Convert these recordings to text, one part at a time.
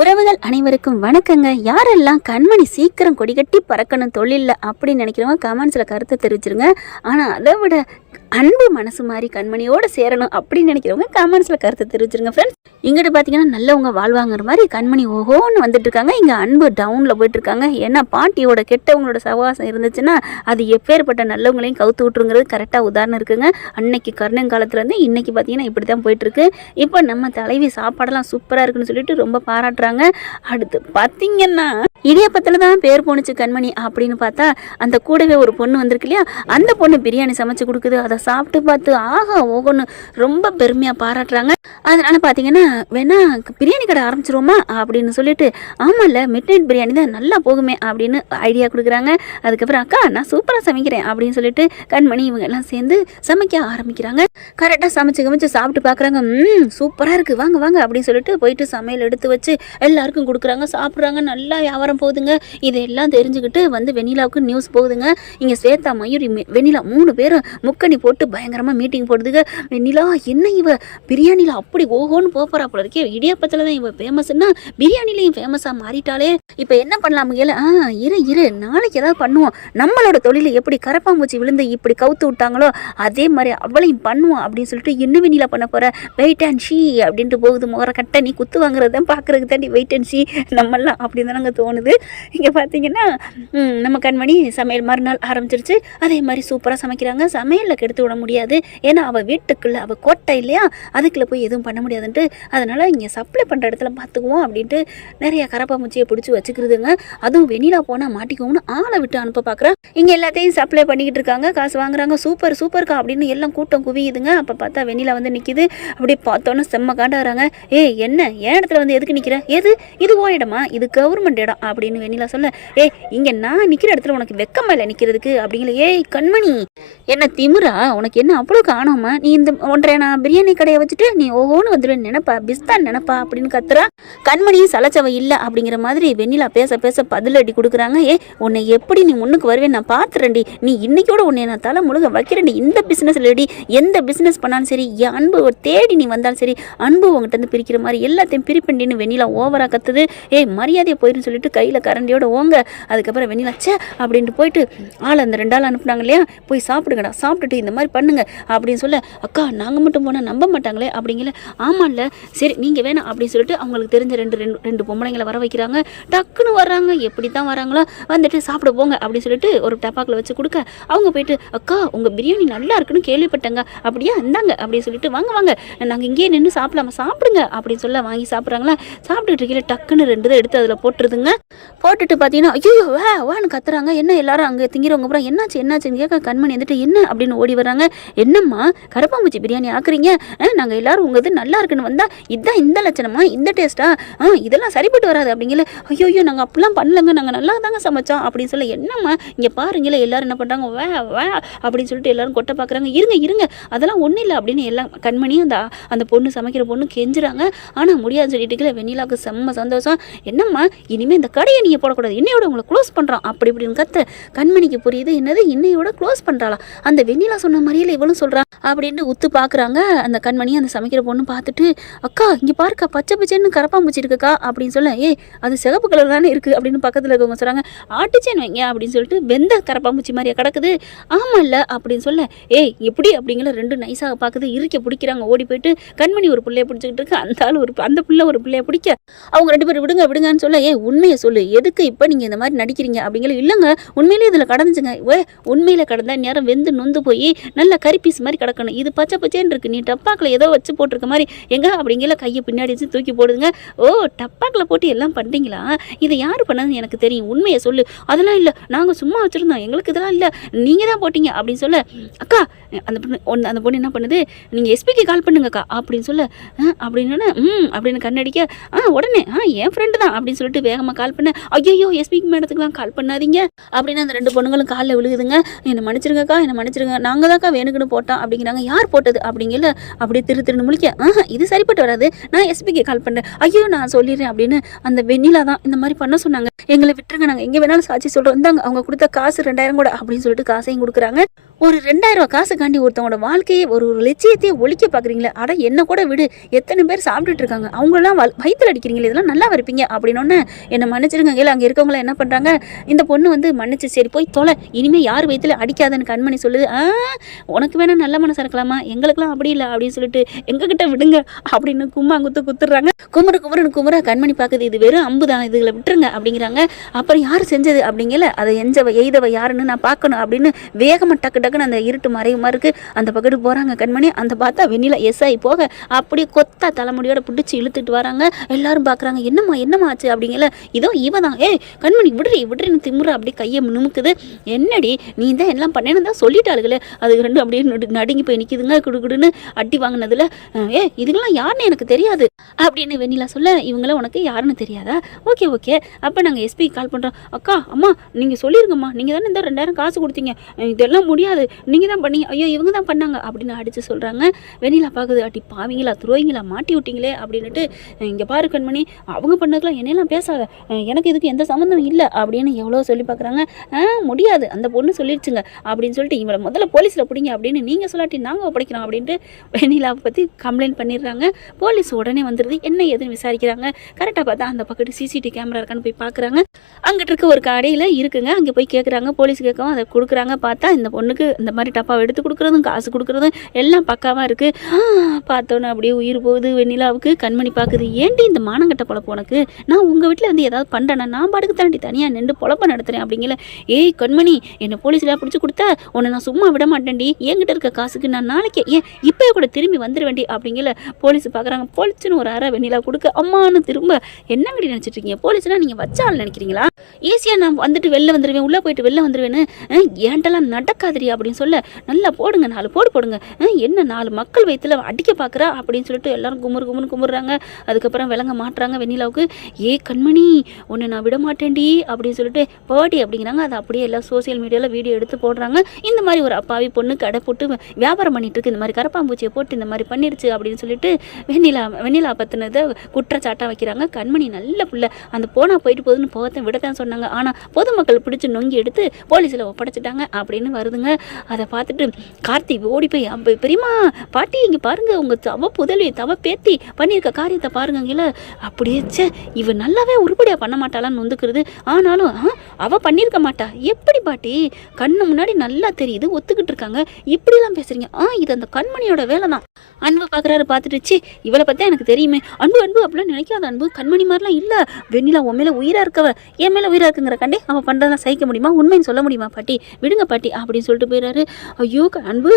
உறவுகள் அனைவருக்கும் வணக்கங்க. யாரெல்லாம் கண்மணி சீக்கிரம் கொடிகட்டி பறக்கணும் தொழில்ல அப்படின்னு நினைக்கிறவங்க கமெண்ட்ஸில் கருத்தை தெரிவிச்சிருங்க. ஆனால் அதை விட அன்பு மனசு மாதிரி கண்மணியோடு சேரணும் அப்படின்னு நினைக்கிறவங்க கமெண்ட்ஸில் கருத்தை தெரிவிச்சிருங்க ஃப்ரெண்ட்ஸ். இங்கிட்ட பார்த்தீங்கன்னா நல்லவங்க வாழ்வாங்கிற மாதிரி கண்மணி ஓஹோன்னு வந்துட்டு இருக்காங்க. இங்கே அன்பு டவுனில் போயிட்டு இருக்காங்க. ஏன்னா பாட்டியோட கெட்டவங்களோட சவாசம் இருந்துச்சுன்னா அது எப்பேற்பட்ட நல்லவங்களையும் கவுத்து விட்டுருங்கிறது கரெக்டாக உதாரணம் இருக்குங்க. அன்னைக்கு கருணங்காலத்துலேருந்து இன்னைக்கு பார்த்தீங்கன்னா இப்படி தான் போயிட்டுருக்கு. இப்போ நம்ம தலைவி சாப்பாடெல்லாம் சூப்பராக இருக்குன்னு சொல்லிட்டு ரொம்ப பாராட்டுறாங்க. அடுத்து பார்த்தீங்கன்னா இடியப்பத்தில் தான் பேர் போணுச்சு கண்மணி அப்படின்னு பார்த்தா அந்த கூடவே ஒரு பொண்ணு வந்திருக்கு இல்லையா, அந்த பொண்ணு பிரியாணி சமைச்சு கொடுக்குது. அதை சாப்பிட்டு பார்த்து ஆகா ஓகோன்னு ரொம்ப பெருமையாக பாராட்டுறாங்க. அதனால பார்த்தீங்கன்னா வேணா பிரியாணி கடை ஆரம்பிச்சிருவோமா அப்படின்னு சொல்லிட்டு, ஆமாம்ல மிட் நைட் பிரியாணி தான் நல்லா போகுமே அப்படின்னு ஐடியா கொடுக்குறாங்க. அதுக்கப்புறம் அக்கா நான் சூப்பராக சமைக்கிறேன் அப்படின்னு சொல்லிட்டு கண்மணி இவங்க எல்லாம் சேர்ந்து சமைக்க ஆரம்பிக்கிறாங்க. கரெக்டாக சமைச்சு சாப்பிட்டு பார்க்குறாங்க. சூப்பராக இருக்குது, வாங்க வாங்க அப்படின்னு சொல்லிட்டு போயிட்டு சமையல் எடுத்து வச்சு எல்லாருக்கும் கொடுக்குறாங்க. சாப்பிட்றாங்க. நல்லா வியாபாரம் போகுதுங்க. இதெல்லாம் தெரிஞ்சுக்கிட்டு வந்து வெண்ணிலாவுக்கு நியூஸ் போகுதுங்க. இங்கே ஸ்வேதா, மயூரி, வெண்ணிலா 3 பேரும் முக்கணி போட்டு பயங்கரமாக மீட்டிங் போடுதுங்க. வெண்ணிலா என்ன இவ பிரியாணியில் அப்படி ஓஹோன்னு போகிறா போல இருக்கே, இடியாப்பத்தில் தான் இவ ஃபேமஸ்ன்னா பிரியாணிலையும் ஃபேமஸாக மாறிட்டாலே. இப்போ என்ன பண்ணலாம் கேளு, இரு நாளைக்கு ஏதாவது பண்ணுவோம். நம்மளோட தொழிலை எப்படி கரப்பாம்பூச்சி விழுந்து இப்படி கவுத்து விட்டாங்களோ அதே மாதிரி அவளையும் பண்ணுவோம் அப்படின்னு சொல்லிட்டு என்ன வெண்ணிலா பண்ண போகிற, வெயிட் அண்ட் ஷீ அப்படின்ட்டு போகுது. முகர கட்ட நீ குத்து வாங்குறதான் பார்க்குறதுக்கு தாண்டி வெயிட் அண்ட் ஷீ நம்மளாம் அப்படின்னு தானங்க தோணுது. இங்கே பார்த்தீங்கன்னா நம்ம கண்மணி சமையல் மறுநாள் ஆரம்பிச்சிருச்சு. அதே மாதிரி சூப்பராக சமைக்கிறாங்க. சமையலில் கெடுத்து விட முடியாது, ஏன்னா அவள் வீட்டுக்குள்ளே அவள் கோட்டை இல்லையா, அதுக்குள்ளே போய் எதுவும் பண்ண முடியாதுன்ட்டு அதனால் இங்கே சப்ளை பண்ணுற இடத்துல பார்த்துக்குவோம் அப்படின்ட்டு நிறைய கரப்பாம்பூச்சியை பிடிச்சி வச்சுக்கிறதுங்க. அதுவும் வெண்ணிலா போனால் மாட்டிக்குவோம்னு ஆளை விட்டு அனுப்ப பார்க்குறேன். இங்கே எல்லாத்தையும் சப்ளை பண்ணிக்கிட்டு இருக்காங்க, காசு வாங்குறாங்க. சூப்பர்க்கா அப்படின்னு எல்லாம் கூட்டம் குவியுதுங்க. அப்போ பார்த்தா வெண்ணிலா வந்து நிற்கிது. அப்படியே பார்த்தோன்னே செம்ம காண்டாகிறாங்க. என்ன என் இடத்துல வந்து எதுக்கு நிற்கிற, இது ஓ இடமா, இது கவர்மெண்ட் இடம் அப்படின்னு வெண்ணிலா சொல்ல, இங்கே நான் நிற்கிற இடத்துல உனக்கு வெக்கமா இல்லை நிற்கிறதுக்கு அப்படிங்கிற. கண்மணி என்ன திமிரா உனக்கு, என்ன அவ்வளோ காணோமா, நீ இந்த ஒன்றை நான் பிரியாணி கடையை வச்சுட்டு நீ ஓஹோன்னு வந்துடுவேன் நினைப்பா, பிஸ்தான் நினைப்பா அப்படின்னு கத்துறா. கண்மணியும் சலச்சவ இல்லை அப்படிங்கிற மாதிரி வெண்ணிலா பேச பதிலடி கொடுக்குறாங்க. உன்னை எப்படி நீ முன்னுக்கு வருவேன் நான் பார்த்துறேன்டி, நீ இன்னைக்கோட உன்னை நான் தலை முழுக வைக்கிறேன்டி. இந்த பிஸ்னஸ் இல்லடி, எந்த பிஸ்னஸ் பண்ணாலும் சரி, என் அன்பு தேடி நீ வந்தாலும் சரி, அன்பு உங்ககிட்ட இருந்து பிரிக்கிற மாதிரி எல்லாத்தையும் பிரிப்பண்டின்னு வெண்ணிலா ஓவரா கத்துது. மரியாதையை போயிருந்து சொல்லிட்டு கையில் கரண்டியோட ஓங்க. அதுக்கப்புறம் வெண்ணிலா சே அப்படின்ட்டு போயிட்டு ஆள் அந்த 2 ஆள் அனுப்புனாங்க இல்லையா, போய் சாப்பிடுங்கடா, சாப்பிட்டுட்டு இந்த மாதிரி பண்ணுங்க அப்படின்னு சொல்ல, அக்கா நாங்கள் மட்டும் போனால் நம்ப மாட்டாங்களே அப்படிங்கல. ஆமாம்ல சரி நீங்கள் வேணாம் அப்படின்னு சொல்லிட்டு அவங்களுக்கு தெரிஞ்ச ரெண்டு பொம்பளைங்களை வர வைக்கிறாங்க. டக்குன்னு வர்றாங்க. எப்படி தான் வராங்களோ வந்துட்டு சாப்பிட போங்க அப்படின்னு சொல்லிட்டு ஒரு டப்பாக்கில் வச்சு கொடுக்க, அவங்க போயிட்டு அக்கா உங்கள் பிரியாணி நல்லா இருக்குன்னு கேள்விப்பட்டேங்க, அப்படியா இந்தாங்க அப்படின்னு சொல்லிட்டு வாங்க நாங்கள் இங்கேயே நின்று சாப்பிடலாமா, சாப்பிடுங்க அப்படின்னு சொல்ல வாங்கி சாப்பிட்றாங்களா. சாப்பிட்டுட்டு இருக்கீங்க டக்குன்னு 2 தான் எடுத்து அதில் போட்டுருதுங்க. போட்டுட்டு பார்த்தீங்கன்னா ஐயோ வான்னு கத்துறாங்க. என்ன எல்லாரும் அங்கே திங்கிறவங்க அப்புறம் என்னாச்சுன்னு கேட்க கண்மணி வந்துட்டு என்ன அப்படின்னு ஓடி வராங்க. என்னம்மா கரப்பாம்பூச்சி பிரியாணி ஆக்குறீங்க, நாங்கள் எல்லாரும் உங்கள் இது நல்லா இருக்குன்னு வந்தால் இதுதான் இந்த லட்சணமா, இந்த டேஸ்ட்டா, இதெல்லாம் சரிப்பட்டு வராது அப்படிங்கல. ஐயோ நாங்கள் அப்படிலாம் பண்ணலங்க, நாங்கள் நல்லா தாங்க சமைச்சோம் அப்படின்னு சொல்ல, என்னம்மா இங்கே பாருங்களே எல்லாரும் என்ன பண்ணுறாங்க, வா அப்படின்னு சொல்லிட்டு எல்லாரும் கொட்டை பார்க்குறாங்க. இருங்க அதெல்லாம் ஒன்றும் இல்லை அப்படின்னு எல்லாம் கண்மணி அந்த பொண்ணு சமைக்கிற பொண்ணு கெஞ்சுறாங்க. ஆனால் முடியாதுன்னு சொல்லிட்டு வெண்ணிலாவுக்கு செம்ம சந்தோஷம். என்னம்மா இனிமேல் இந்த கடையை நீங்கள் போடக்கூடாது, இன்னையோட உங்களை க்ளோஸ் பண்ணுறான் அப்படி இப்படின்னு கத்த கண்மணிக்கு புரியுது. என்னது இன்னையோட க்ளோஸ் பண்ணுறாளா, அந்த வெண்ணிலா சொன்ன மாதிரியே இவளும் சொல்கிறான் அப்படின்னு உத்து பார்க்குறாங்க. அந்த கண்மணி அந்த சமைக்கிற பொண்ணு பார்த்துட்டு, அக்கா இங்கே பாருக்கா பச்சைன்னு கரப்பாம்பூச்சி இருக்குக்கா அப்படின்னு சொல்ல, அது சிகப்பு கலர் தானே இருக்குது அப்படின்னு பக்கத்தில் இருக்கவங்க சொல்கிறாங்க. ஆட்டுச்சேன் வைங்க அப்படின்னு சொல்லிட்டு வெந்த கரப்பாம்பூச்சி மாதிரியா கிடக்குது. ஆமாம் இல்லை அப்படின்னு சொல்ல, எப்படி அப்படிங்கிற 2 நைஸாக பார்க்குது. இருக்க பிடிக்கிறாங்க. ஓடி போயிட்டு கண்மணி ஒரு பிள்ளைய பிடிச்சிக்கிட்டு இருக்கு, அந்த பிள்ளை ஒரு பிள்ளைய பிடிக்க அவங்க 2 பேரும் விடுங்கன்னு சொல்ல, உண்மையை சொல்லு எதுக்கு இப்போ நீங்கள் இந்த மாதிரி நடிக்கிறீங்க அப்படிங்கிற. இல்லைங்க உண்மையிலே இதில் கடந்துச்சுங்க, உண்மையில் கடந்தா நேரம் வெந்து நொந்து போய் நல்ல கறி பீஸ் மாதிரி கிடக்கணும், இது பச்சைன்னு இருக்கு, நீ டப்பாக்கில் ஏதோ வச்சு போட்டிருக்க மாதிரி எங்க அப்படிங்கிற கையை பின்னாடி வச்சு தூக்கி போடுதுங்க. டப்பாக்கில் போட்டு எல்லாம் பண்ணுறீங்களா, இதை யார் பண்ணதுன்னு எனக்கு தெரியும், உண்மையை சொல்லு. அதெல்லாம் இல்லை நாங்கள் சும்மா வச்சுருந்தோம், எங்களுக்கு இதெல்லாம் இல்லை, நீங்கள் தான் போட்டீங்க அப்படின்னு சொல்ல, அக்கா அந்த பொண்ணு என்ன பண்ணுது, நீங்கள் எஸ்பிக்கு கால் பண்ணுங்கக்கா அப்படின்னு சொல்ல, அப்படின்னு அப்படின்னு கண்ணடிக்க, உடனே என் ஃப்ரெண்டு தான் அப்படின்னு சொல்லிட்டு வேகமாக கால் பண்ண, ஐயோ எஸ்பிக்கு மேடத்துக்குலாம் கால் பண்ணாதீங்க அப்படின்னு அந்த 2 பொண்ணுங்களும் காலில் விழுகுதுங்க. என்னை மன்னிச்சிருங்க, நாங்கள் தான்க்கா வேணுக்குன்னு போட்டோம் அப்படிங்கிறாங்க. யார் போட்டது அப்படிங்கல. அப்படியே திருன்னு முழிக்க, இது சரிப்பட்டு வராது, நான் எஸ்பிக்கு கால் பண்ணுறேன், ஐயோ நான் சொல்லிடுறேன் அப்படின்னு அந்த வெண்ணிலா தான் இந்த மாதிரி பண்ண சொன்னாங்க, எங்களை விட்டுருங்க, நாங்கள் எங்கே வேணாலும் சாட்சி சொல்கிறோம், இந்தாங்க அவங்க கொடுத்த காசு 2000 கூட அப்படின்னு சொல்லிட்டு காசையும் கொடுக்குறாங்க. ஒரு 2000 காசுக்காண்டி ஒருத்தவங்களோட வாழ்க்கையை ஒரு லட்சியத்தையே ஒழிக்க பார்க்குறீங்களே, அட என்ன கூட விடு, எத்தனை பேர் சாப்பிட்டுட்டு இருக்காங்க, அவங்களெல்லாம் வயிற்றுல அடிக்கிறீங்களே, இதெல்லாம் நல்லா இருப்பீங்க அப்படின்னோடனே என்னை மன்னிச்சிருங்க. இல்லை அங்கே இருக்கவங்களாம் என்ன பண்ணுறாங்க, இந்த பொண்ணு வந்து மன்னிச்சு சரி போய் தொலை, இனிமேல் யார் வயிற்றுல அடிக்காதன்னு கண்மணி சொல்லுது. உனக்கு வேணால் நல்ல மனசு இருக்கலாமா, எங்களுக்கெல்லாம் அப்படி இல்லை அப்படின்னு சொல்லிட்டு எங்ககிட்ட விடுங்க அப்படின்னு குத்துறாங்க. குமுற கண்மணி பார்க்குது, இது வெறும் அம்பு தான், இதுகளை விட்டுருங்க அப்படிங்கிறாங்க. அப்புறம் யார் செஞ்சது அப்படிங்கல, அதை எய்தவ யாருன்னு நான் பார்க்கணும் அப்படின்னு வேகமாக டக்கு டக்குன்னு அந்த இருட்டு மறைவுமா இருக்கு அந்த பக்கத்து போகிறாங்க கண்மணி. அந்த பார்த்தா வெண்ணிலா எஸ்ஐ போக அப்படியே கொத்தா தலைமுடியோட பிடிச்சி இழுத்துட்டு வராங்க. எல்லாரும் பார்க்குறாங்க, என்னம்மா ஆச்சு அப்படிங்கல. இதோ இவ தான், கண்மணி விடுறின்னு திமுற அப்படியே கையை நுமுக்குது. என்னடி நீ தான் எல்லாம் பண்ணேன்னு தான் சொல்லிட்டாளுங்களே, அது ரெண்டும் அப்படியே நடுங்கி போய் நிற்கிதுங்க. குடுகுடுன்னு அடி வாங்கினதுல இதுக்கெல்லாம் யாருன்னு எனக்கு தெரியாது அப்படின்னு வெண்ணிலா சொல்ல, இவங்களாம் உனக்கு யாருன்னு தெரியாதா, ஓகே அப்போ நாங்கள் எஸ்பி கால் பண்ணுறோம். அக்கா அம்மா நீங்கள் சொல்லிருங்கம்மா, நீங்கள் தானே இந்த 2000 காசு கொடுத்தீங்க, இதெல்லாம் முடியாது, நீங்கள் தான் பண்ணீங்க, ஐயோ இவங்க தான் பண்ணாங்க அப்படின்னு அடித்து சொல்கிறாங்க. வெண்ணிலா பார்க்குது, அடி பாவீங்களா துரோகிங்களா மாட்டி விட்டீங்களே அப்படின்னுட்டு, இங்கே பாரு கண்மணி, அவங்க பண்ணதுக்கெலாம் என்னெல்லாம் பேசாத, எனக்கு இதுக்கு எந்த சம்மந்தம் இல்லை அப்படின்னு எவ்வளோ சொல்லி பார்க்குறாங்க. முடியாது, அந்த பொண்ணு சொல்லிடுச்சுங்க அப்படின்னு சொல்லிட்டு இவளை முதல்ல போலீஸில் பிடிங்க அப்படின்னு நீங்கள் சொல்லாட்டி நாங்கள் ஒப்படைக்கிறோம் அப்படின்ட்டு வெண்ணிலாவை பற்றி கம்ப்ளைண்ட் பண்ணிடுறாங்க. போலீஸ் உடனே வந்துடுது, என்ன ஏதுன்னு விசாரிக்கிறாங்க. கரெக்டாக பார்த்தா அந்த பக்கத்து சிசிடிவி கேமரா இருக்கான்னு போய் பார்க்குறாங்க. அங்கிட்டு இருக்க ஒரு கடையில் இருக்குங்க, அங்கே போய் கேட்குறாங்க. போலீஸ் கேட்கவும் அதை கொடுக்குறாங்க. பார்த்தா இந்த பொண்ணுக்கு இந்த மாதிரி டப்பாவை எடுத்து கொடுக்குறதும் காசு கொடுக்குறதும் எல்லாம் பக்காவாக இருக்குது. பார்த்தோன்னே அப்படியே உயிர் போகுது வெண்ணிலாவுக்கு. கண்மணி பார்க்குது, ஏன்டி இந்த மானங்கட்ட பொழப்பு உனக்கு, நான் உங்கள் வீட்டில் வந்து ஏதாவது பண்ணுறேன்னா நான் பாட்டுக்கு தாண்டி தனியாக நின்று பொழப்ப நடத்துகிறேன் அப்படிங்கல. ஏய் கண்மணி, என்னை போலீஸில் பிடிச்சி கொடுத்தா உன்னை நான் சும்மா விட மாட்டேன்டி, என்கிட்ட இருக்க காசுக்கு நான் நாளைக்கே இப்போ கூட திரும்பி வந்துடுவேண்டி அப்படிங்கல. போலீஸ் பார்க்குறாங்க. போலீஸ்னு ஒரு அரை வெண்ணிலா கொடுக்க, அம்மானு திரும்ப என்னங்கடி நினச்சிட்டு இருக்கீங்க, போலீஸ்னால் நீங்கள் வச்சால் நினைக்கிறீங்களா, ஈஸியாக நான் வந்துட்டு வெளில வந்துடுவேன், உள்ளே போயிட்டு வெளில வந்துடுவேன்னு, ஏன்ட்டெல்லாம் நடக்காதிரி அப்படின்னு சொல்ல, நல்லா போடுங்க 4 போடுங்க, என்ன 4 மக்கள் வயிற்றுல அடிக்க பார்க்குறா அப்படின்னு சொல்லிட்டு எல்லாரும் குமுறுறாங்க. அதுக்கப்புறம் விளங்க மாட்டுறாங்க வெண்ணிலாவுக்கு. கண்மணி உன்னை நான் விட மாட்டேன்டி அப்படின்னு சொல்லிட்டு பாடி அப்படிங்கிறாங்க. அதை அப்படியே எல்லாம் சோசியல் மீடியாவில் வீடியோ எடுத்து போடுறாங்க. இந்த மாதிரி ஒரு அப்பாவி பொண்ணு கடை போட்டு வியாபாரம் பண்ணிட்டு இருக்கு, இந்த மாதிரி கரப்பாம்பூச்சியை போட்டு இந்த மாதிரி பண்ணிடுச்சு அப்படின்னு சொல்லிட்டு வெண்ணிலா பற்றினதை குற்றச்சாட்டாக வைக்கிறாங்க. கண்மணி நல்ல பிள்ளை, அந்த போனால் போயிட்டு போகுதுன்னு போகத்தான் விடத்தான் சொன்னாங்க, ஆனால் பொதுமக்கள் பிடிச்சி நொங்கி எடுத்து போலீஸில் ஒப்படைச்சிட்டாங்க அப்படின்னு வருதுங்க. அதை பார்த்துட்டு கார்த்தி ஓடி போய், பெரியம்மா பாட்டி இங்கே பாருங்க, உங்கள் தவ புதல்வி தவ பேத்தி பண்ணியிருக்க காரியத்தை பாருங்கங்கள. அப்படியே இவ நல்லாவே உருப்படியாக பண்ண மாட்டாளான்னு வந்துக்கிறது. ஆனாலும் அவள் பண்ணியிருக்க மாட்டா, எப்படி பாட்டி, கண்ணு முன்னாடி நல்லா தெரியுது, ஒத்துக்கிட்டு இருக்காங்க, இப்படிலாம் பேசுறீங்க, இது அந்த கண்மணியோட வேலை தான். அன்பு பார்க்குறாரு. பார்த்துட்டு, இவளை பற்றி எனக்கு தெரியுமே, அன்பு அப்படிலாம் நினைக்காத, அன்பு கண்மணி மாதிரிலாம் இல்லை, வெண்ணிலா உன் மேலே உயிராக இருக்கவ, என் மேலே உயிராக இருக்குங்கிற கண்டே அவன் பண்ணுறதெல்லாம் சகிக்க முடியுமா, உண்மைன்னு சொல்ல முடியுமா பாட்டி, விடுங்க பாட்டி அப்படின்னு சொல்லிட்டு போயிடுறாரு. ஐயோ அன்பு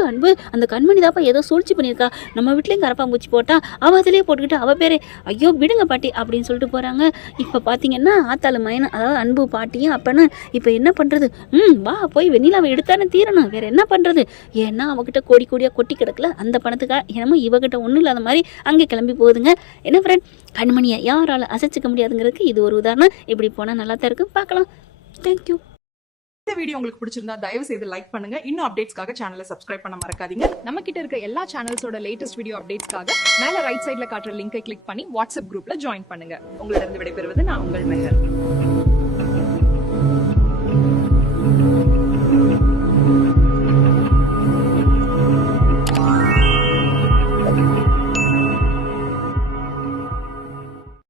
அந்த கண்மணி தாப்பா ஏதோ சூழ்ச்சி பண்ணியிருக்கா, நம்ம வீட்லேயும் கரப்பாம்பூச்சி போட்டா அவள் அதிலே போட்டுக்கிட்டு அவள் பேரே, ஐயோ விடுங்க பாட்டி அப்படின்னு சொல்லிட்டு போகிறாங்க. இப்போ பார்த்தீங்கன்னா ஆத்தாளு மயனை, அதாவது அன்பு பாட்டியும் அப்பன்னு இப்போ என்ன பண்ணுறது, வா போய் வெண்ணிலாவை எடுத்தானே தீரணும், வேறு என்ன பண்ணுறது, ஏன்னா அவகிட்ட கோடியாக கொட்டி கிடக்கல, அந்த பணத்துக்காக என்னமோ இவகிட்ட ஒன்றும் இல்லாத மாதிரி அங்கே கிளம்பி போகுதுங்க. என்ன ஃப்ரெண்ட், கண்மணியை யாரால் அசைச்சிக்க முடியாதுங்கிறதுக்கு இது ஒரு உதாரணம். இப்படி போனால் நல்லா தான் இருக்கும், பார்க்கலாம். தேங்க்யூ. இந்த வீடியோ உங்களுக்கு பிடிச்சிருந்தா தயவு செய்து லைக் பண்ணுங்க. இன்னும் அப்டேட்ஸ்க்காக சேனலை சப்ஸ்கிரைப் பண்ண மறக்காதீங்க. நம்ம கிட்ட இருக்க எல்லா சேனல்ஸோட லேட்டஸ்ட் வீடியோ அப்டேட்ஸ்க்காக மேல ரைட் சைட்ல காட்டுற லிங்கை கிளிக் பண்ணி வாட்ஸ்அப் குரூப்ல ஜாயின் பண்ணுங்க. உங்களிடம் விடைபெறுவது நான் உங்கள் மெஹர்.